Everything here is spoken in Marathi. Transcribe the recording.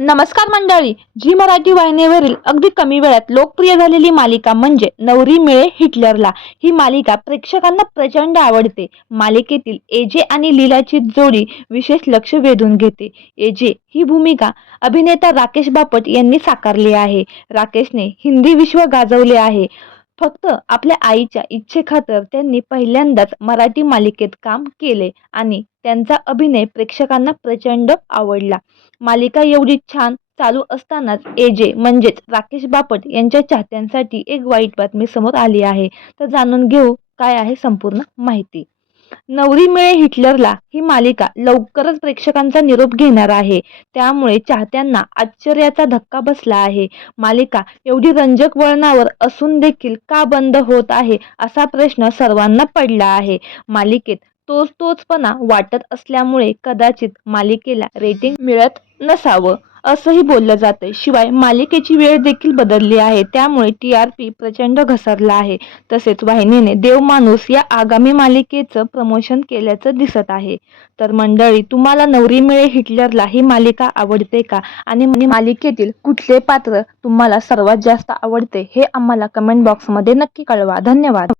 नमस्कार मंडळी. झी मराठी वाहिनीवरील अगदी कमी वेळात लोकप्रिय झालेली मालिका म्हणजे नवरी मिळे हिटलरला. ही मालिका प्रेक्षकांना प्रचंड आवडते. मालिकेतील एजे आणि लीलाची जोडी विशेष लक्ष वेधून घेते. एजे ही भूमिका अभिनेता राकेश बापट यांनी साकारली आहे. राकेशने हिंदी विश्व गाजवले आहे. फक्त आपल्या आईच्या इच्छेखातर त्यांनी पहिल्यांदाच मराठी मालिकेत काम केले आणि त्यांचा अभिनय प्रेक्षकांना प्रचंड आवडला. मालिका एवढी छान चालू असतानाच एजे म्हणजेच राकेश बापट यांच्या चाहत्यांसाठी एक वाईट बातमी समोर आली आहे. तर जाणून घेऊ काय आहे संपूर्ण माहिती. नवरी मिळे हिटलरला ही मालिका लवकरच प्रेक्षकांचा निरोप घेणार आहे. त्यामुळे चाहत्यांना आश्चर्याचा धक्का बसला आहे. मालिका एवढी रंजक वळणावर असून देखील का बंद होत आहे असा प्रश्न सर्वांना पडला आहे. मालिकेत तोचपणा वाटत असल्यामुळे कदाचित मालिकेला रेटिंग मिळत नसावं असंही बोललं जातंय. शिवाय मालिकेची वेळ देखील बदलली आहे. त्यामुळे TRP प्रचंड घसरला आहे. तसेच वाहिनीने देवमाणूस या आगामी मालिकेचं प्रमोशन केल्याचं दिसत आहे. तर मंडळी, तुम्हाला नवरी मिळे हिटलरला ही मालिका आवडते का? आणि मालिकेतील कुठले पात्र तुम्हाला सर्वात जास्त आवडते हे आम्हाला कमेंट बॉक्समध्ये नक्की कळवा. धन्यवाद.